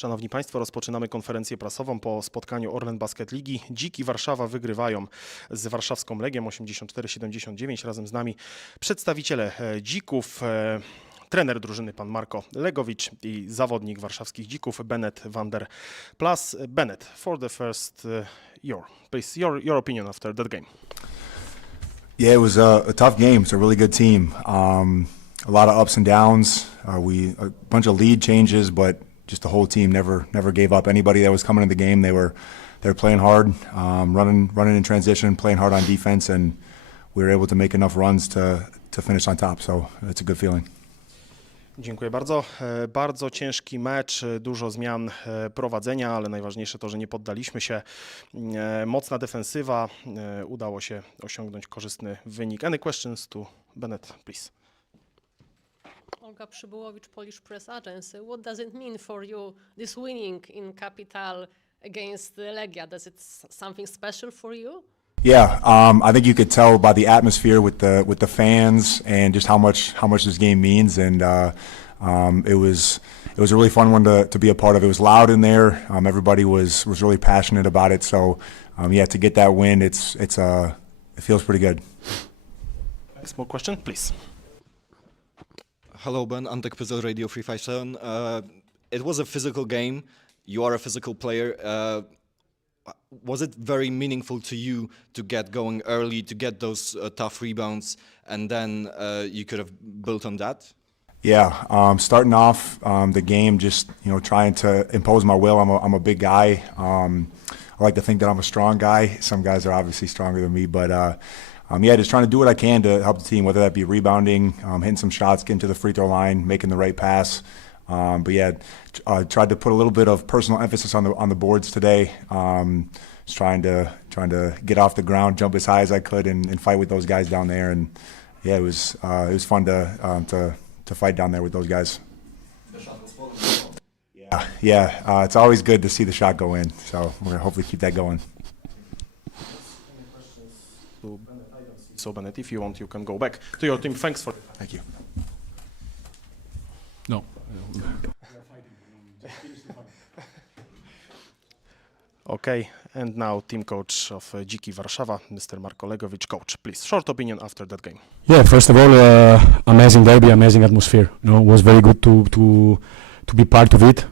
Szanowni Państwo, rozpoczynamy konferencję prasową po spotkaniu Orlen Basket Ligi. Dziki Warszawa wygrywają z warszawską Legią 84-79. Razem z nami przedstawiciele Dzików, trener drużyny pan Marko Legowicz i zawodnik warszawskich Dzików Bennett van der Plas. Bennett, for the first, your opinion after that game. Yeah, it was a tough game. It's a really good team. A lot of ups and downs. A bunch of lead changes, but just the whole team never gave up. Anybody that was coming in the game, they were playing hard, running in transition, playing hard on defense, and we were able to make enough runs to finish on top. So it's a good feeling. Dziękuję bardzo. Bardzo ciężki mecz, dużo zmian prowadzenia, ale najważniejsze to, że nie poddaliśmy się. Mocna defensywa, udało się osiągnąć korzystny wynik. Any questions to Bennett, please? Olga Przybyłowicz, Polish Press Agency. What does it mean for you, this winning in capital against Legia? Does it something special for you? Yeah, I think you could tell by the atmosphere with the fans and just how much this game means, and it was a really fun one to be a part of. It was loud in there. Everybody was really passionate about it. So yeah, to get that win, it feels pretty good. Next more question, please. Hello, Ben. Antek Pyzel, Radio 357. It was a physical game. You are a physical player. Was it very meaningful to you to get going early, to get those tough rebounds, and then you could have built on that? Yeah, starting off the game, just trying to impose my will. I'm a big guy. I like to think that I'm a strong guy. Some guys are obviously stronger than me, but yeah, just trying to do what I can to help the team, whether that be rebounding, hitting some shots, getting to the free throw line, making the right pass. But yeah, tried to put a little bit of personal emphasis on the boards today. Just trying to get off the ground, jump as high as I could, and fight with those guys down there. And yeah, it was fun to fight down there with those guys. Yeah, it's always good to see the shot go in. So we're gonna hopefully keep that going. So Bennett, if you want, you can go back to your team. Thanks for. Thank you. No. Okay, and now team coach of Dziki Warszawa, Mr. Marko Legowicz. Coach, please, short opinion after that game. Yeah, first of all, amazing derby, amazing atmosphere. It was very good to be part of it.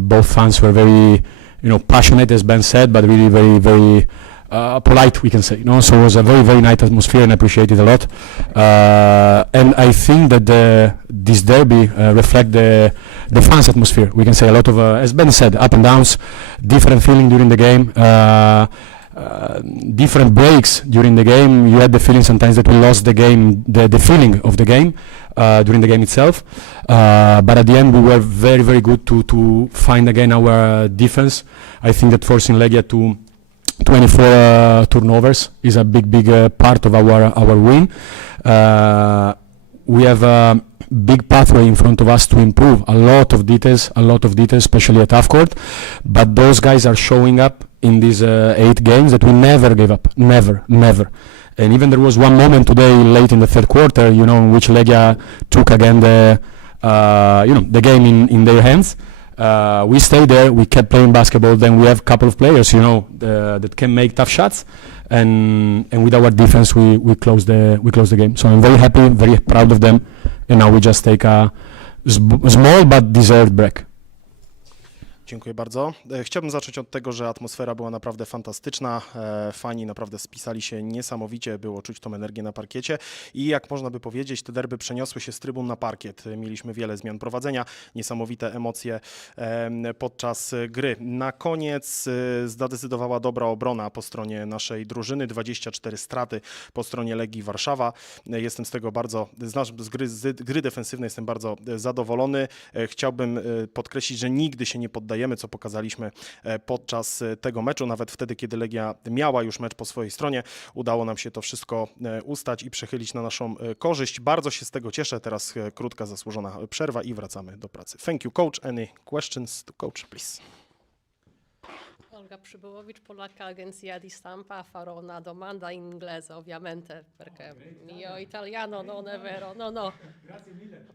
Both fans were very, passionate, as Ben said, but really very polite, we can say. So it was a very nice atmosphere, and I appreciate it a lot. And I think that this derby reflect the fans' atmosphere. We can say a lot of, as Ben said, up and downs, different feeling during the game, different breaks during the game. You had the feeling sometimes that we lost the game, the feeling of the game during the game itself. But at the end, we were very good to find again our defense. I think that forcing Legia to 24 turnovers is a big part of our win. We have a big pathway in front of us to improve a lot of details, especially at half court. But those guys are showing up in these 8 games that we never gave up, never. And even there was one moment today, late in the third quarter, in which Legia took again the game in their hands. We stayed there, we kept playing basketball, then we have a couple of players, that can make tough shots, and with our defense we closed the game. So I'm very happy, very proud of them, and now we just take a small but deserved break. Dziękuję bardzo. Chciałbym zacząć od tego, że atmosfera była naprawdę fantastyczna. Fani naprawdę spisali się niesamowicie, było czuć tą energię na parkiecie i jak można by powiedzieć, te derby przeniosły się z trybun na parkiet. Mieliśmy wiele zmian prowadzenia, niesamowite emocje podczas gry. Na koniec zadecydowała dobra obrona po stronie naszej drużyny, 24 straty po stronie Legii Warszawa. Jestem z tego z gry defensywnej jestem bardzo zadowolony. Chciałbym podkreślić, że nigdy się nie poddajemy, co pokazaliśmy podczas tego meczu. Nawet wtedy, kiedy Legia miała już mecz po swojej stronie, udało nam się to wszystko ustać i przechylić na naszą korzyść. Bardzo się z tego cieszę. Teraz krótka, zasłużona przerwa i wracamy do pracy. Thank you, coach. Any questions to coach, please? Olga Przybyłowicz, polacca agenzia di stampa, farò una domanda in inglese, ovviamente, perché mio italiano non è vero. No.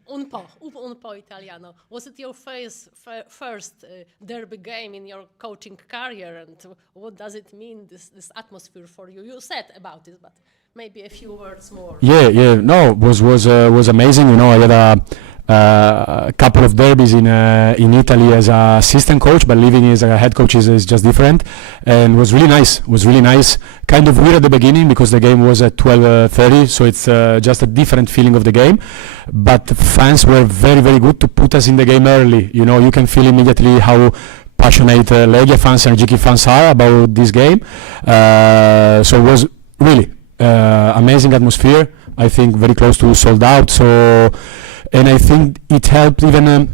Un po' italiano. Was it your first derby game in your coaching career, and what does it mean, this atmosphere for you? You said about it, but maybe a few words more. Yeah. No, was amazing. You know, I had a couple of derbies in Italy as a assistant coach, but living as a head coach is just different, and was really nice. Was really nice. Kind of weird at the beginning because the game was at 12:30, so it's just a different feeling of the game. But fans were very, very good to put us in the game early. You know, you can feel immediately how passionate Legia fans and Dziki fans are about this game. So it was really amazing atmosphere. I think very close to sold out. So, and I think it helped even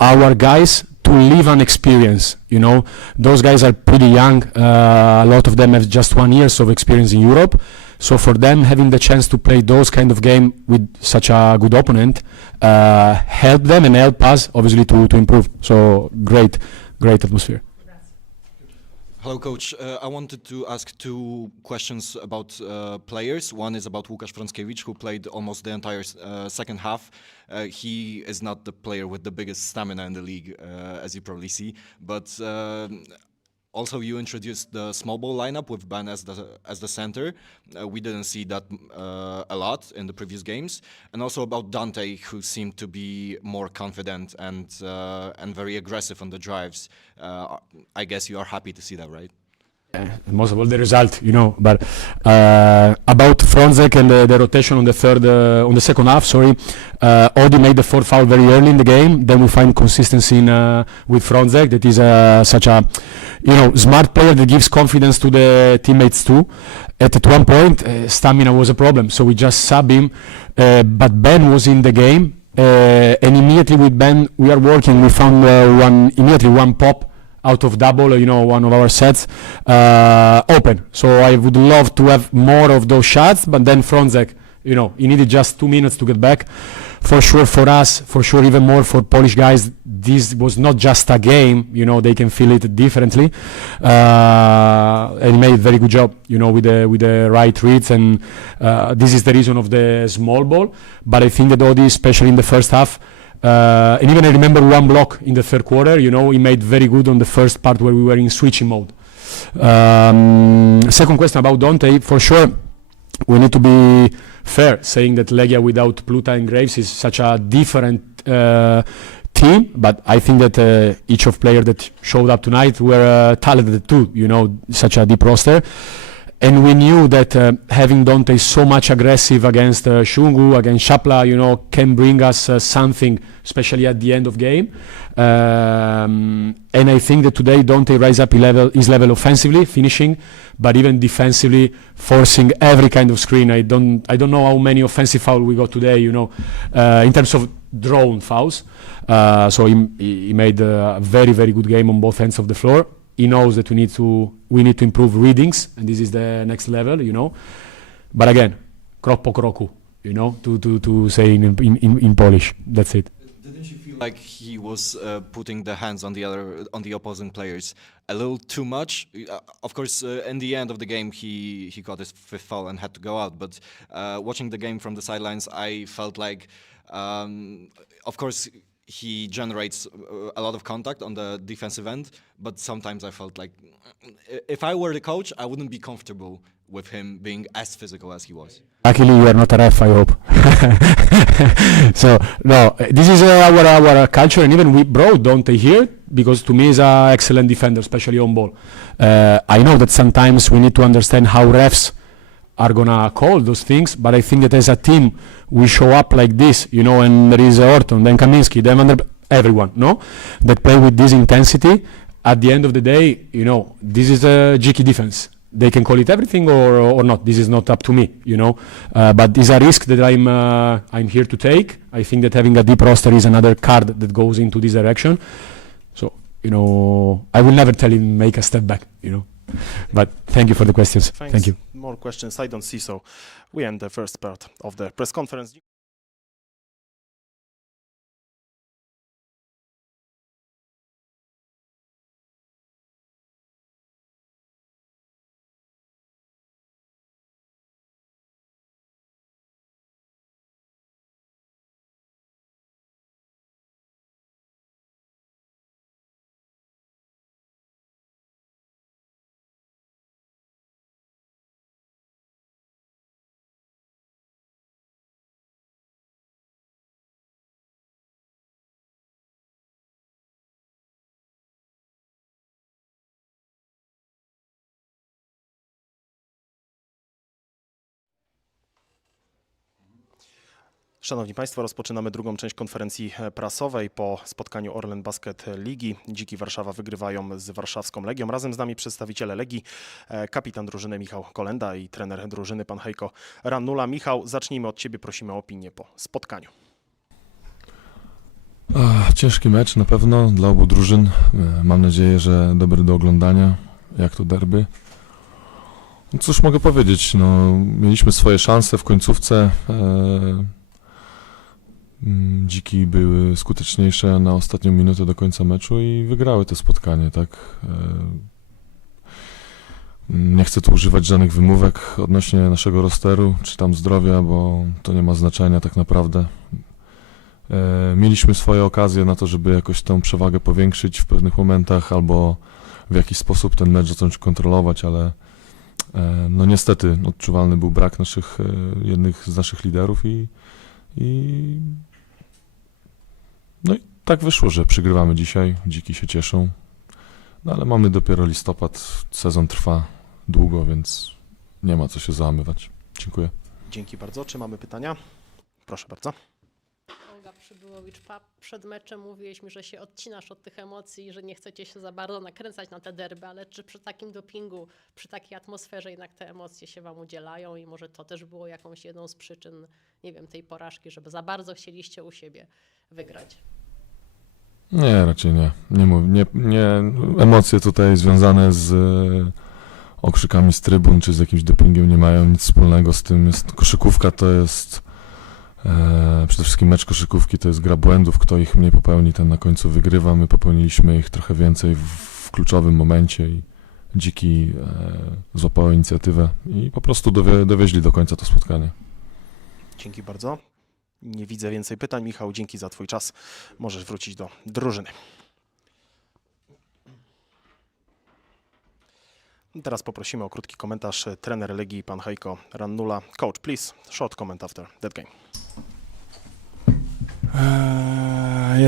our guys to live an experience. You know, those guys are pretty young. A lot of them have just 1 year of experience in Europe. So for them, having the chance to play those kind of game with such a good opponent helped them and helped us obviously to improve. So great atmosphere. Hello, Coach. I wanted to ask two questions about players. One is about Łukasz Frąckiewicz, who played almost the entire second half. He is not the player with the biggest stamina in the league, as you probably see, but also you introduced the small ball lineup with Ben as the center. We didn't see that a lot in the previous games. And also about Dante, who seemed to be more confident and very aggressive on the drives. I guess you are happy to see that, right? Most of all the result, you know. But about Frącek and the rotation on the second half. Odi made the fourth foul very early in the game. Then we find consistency with Frącek. That is such a smart player that gives confidence to the teammates too. At one point, stamina was a problem, so we just sub him. But Ben was in the game, and immediately with Ben we are working. We found one pop out of double, one of our sets open. So I would love to have more of those shots, but then Frącek, he needed just 2 minutes to get back. For sure for us, for sure even more for Polish guys, this was not just a game, they can feel it differently. And he made a very good job, with the right reads, and this is the reason of the small ball. But I think that Odi, especially in the first half, and even I remember one block in the third quarter, he made very good on the first part where we were in switching mode. Second question about Dante, for sure, we need to be fair, saying that Legia without Pluta and Graves is such a different team, but I think that each of players that showed up tonight were talented too, such a deep roster. And we knew that having Dante so much aggressive against Shungu, against Shapla, can bring us something, especially at the end of game. And I think that today Dante rise up his level offensively, finishing, but even defensively, forcing every kind of screen. I don't know how many offensive fouls we got today, in terms of drawn fouls. So he made a very, very good game on both ends of the floor. He knows that we need to improve readings, and this is the next level, But again, krok po kroku, to say in Polish. That's it. Didn't you feel like he was putting the hands on the opposing players a little too much? Of course, in the end of the game, he got his fifth foul and had to go out. But watching the game from the sidelines, I felt like, of course, he generates a lot of contact on the defensive end, but sometimes I felt like if I were the coach, I wouldn't be comfortable with him being as physical as he was. Luckily, you are not a ref, I hope. So, no, this is our culture, and even we brought Dante here because to me he's an excellent defender, especially on ball. I know that sometimes we need to understand how refs are gonna call those things, but I think that as a team we show up like this, and there is Orton, then Kamiński, then everyone, that play with this intensity. At the end of the day, this is a Dziki defense. They can call it everything or not. This is not up to me, but it's a risk that I'm here to take. I think that having a deep roster is another card that goes into this direction. So, I will never tell him make a step back, But thank you for the questions. Thanks. Thank you. More questions? I don't see so. We end the first part of the press conference. Szanowni Państwo, rozpoczynamy drugą część konferencji prasowej po spotkaniu Orlen Basket Ligi. Dziki Warszawa wygrywają z warszawską Legią. Razem z nami przedstawiciele Legii, kapitan drużyny Michał Kolenda i trener drużyny pan Hejko Rannula. Michał, zacznijmy od Ciebie, prosimy o opinię po spotkaniu. Ciężki mecz na pewno dla obu drużyn. Mam nadzieję, że dobry do oglądania, jak to derby. No cóż mogę powiedzieć, no, mieliśmy swoje szanse w końcówce. Dziki były skuteczniejsze na ostatnią minutę do końca meczu i wygrały to spotkanie, tak. Nie chcę tu używać żadnych wymówek odnośnie naszego rosteru, czy tam zdrowia, bo to nie ma znaczenia tak naprawdę. Mieliśmy swoje okazje na to, żeby jakoś tą przewagę powiększyć w pewnych momentach albo w jakiś sposób ten mecz zacząć kontrolować, ale no niestety odczuwalny był brak jednych z naszych liderów i tak wyszło, że przygrywamy dzisiaj, dziki się cieszą, no ale mamy dopiero listopad, sezon trwa długo, więc nie ma co się załamywać. Dziękuję. Dzięki bardzo. Czy mamy pytania? Proszę bardzo. Olga Przybyłowicz, przed meczem mówiłeś mi, że się odcinasz od tych emocji, że nie chcecie się za bardzo nakręcać na te derby, ale czy przy takim dopingu, przy takiej atmosferze jednak te emocje się wam udzielają i może to też było jakąś jedną z przyczyn, nie wiem, tej porażki, żeby za bardzo chcieliście u siebie wygrać? Nie, raczej nie. Nie. Emocje tutaj związane z okrzykami z trybun czy z jakimś dopingiem nie mają nic wspólnego z tym. Koszykówka to jest przede wszystkim mecz koszykówki, to jest gra błędów. Kto ich mniej popełni, ten na końcu wygrywa. My popełniliśmy ich trochę więcej w kluczowym momencie i dziki złapały inicjatywę i po prostu dowieźli do końca to spotkanie. Dzięki bardzo. Nie widzę więcej pytań. Michał, dzięki za Twój czas. Możesz wrócić do drużyny. Teraz poprosimy o krótki komentarz trener Legii, pan Hejko Rannula. Coach, please, short comment after that game.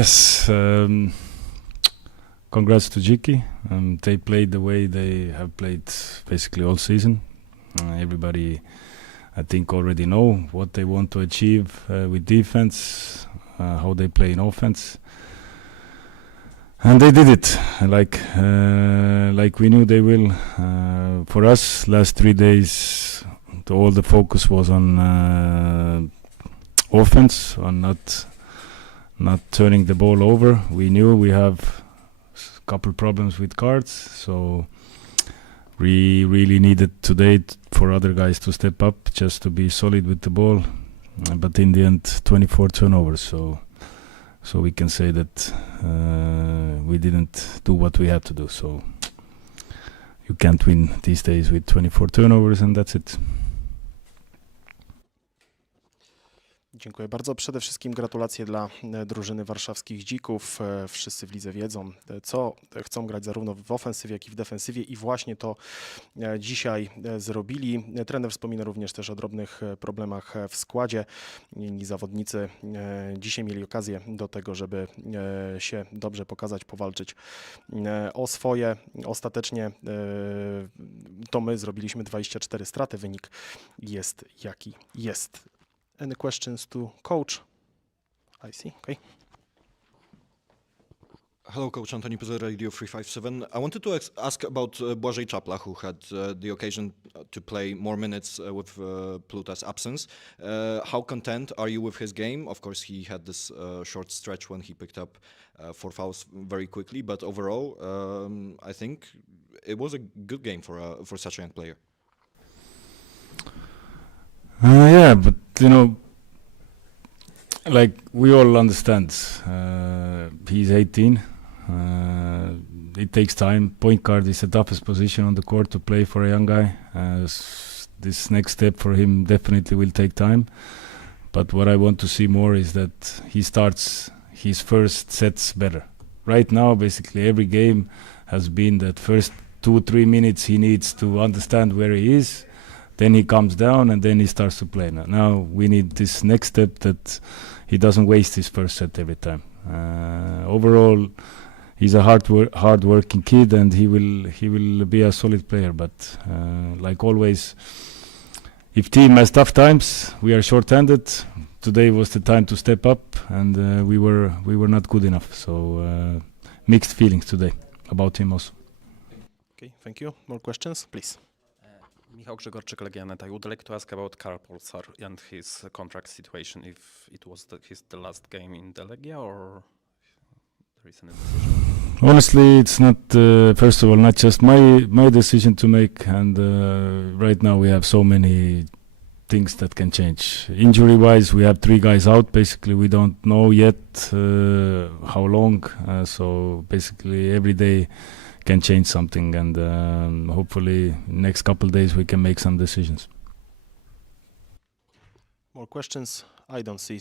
Yes, congrats to Dziki. They played the way they have played basically all season. Everybody, I think, already know what they want to achieve with defense, how they play in offense. And they did it, like we knew they will. For us, last 3 days, all the focus was on offense, on not turning the ball over. We knew we have a couple problems with guards, so we really needed today for other guys to step up just to be solid with the ball. But in the end, 24 turnovers, so we can say that we didn't do what we had to do. So you can't win these days with 24 turnovers, and that's it. Dziękuję bardzo. Przede wszystkim gratulacje dla drużyny warszawskich Dzików. Wszyscy w lidze wiedzą, co chcą grać zarówno w ofensywie, jak i w defensywie i właśnie to dzisiaj zrobili. Trener wspomina również też o drobnych problemach w składzie. Inni zawodnicy dzisiaj mieli okazję do tego, żeby się dobrze pokazać, powalczyć o swoje. Ostatecznie to my zrobiliśmy 24 straty. Wynik jest jaki jest. Any questions to coach? I see. Okay. Hello, Coach Antoni Pyzer, Radio 357. I wanted to ask about Błażej Czapla, who had the occasion to play more minutes with Pluta's absence. How content are you with his game? Of course, he had this short stretch when he picked up 4 fouls very quickly, but overall, I think it was a good game for such a young player. Yeah, but you know, like we all understand, he's 18. It takes time. Point guard is the toughest position on the court to play for a young guy. This next step for him definitely will take time. But what I want to see more is that he starts his first sets better. Right now, basically every game has been that first 2-3 minutes he needs to understand where he is. Then he comes down and then he starts to play. Now we need this next step that he doesn't waste his first set every time. Overall, he's a hard-working kid and he will be a solid player. But like always, if team has tough times, we are short-handed. today was the time to step up, and we were not good enough. So mixed feelings today about him also. Okay, thank you. More questions, please. Michał Grzegorczyk, Legia Net. I would like to ask about Karl Polsar and his contract situation. If it was the last game in the Legia, or there is any decision? Honestly, it's not. First of all, not just my decision to make, and right now we have so many things that can change. Injury-wise, we have 3 guys out. Basically, we don't know yet how long. So basically, every day can change something, and hopefully, next couple days we can make some decisions. More questions? I don't see.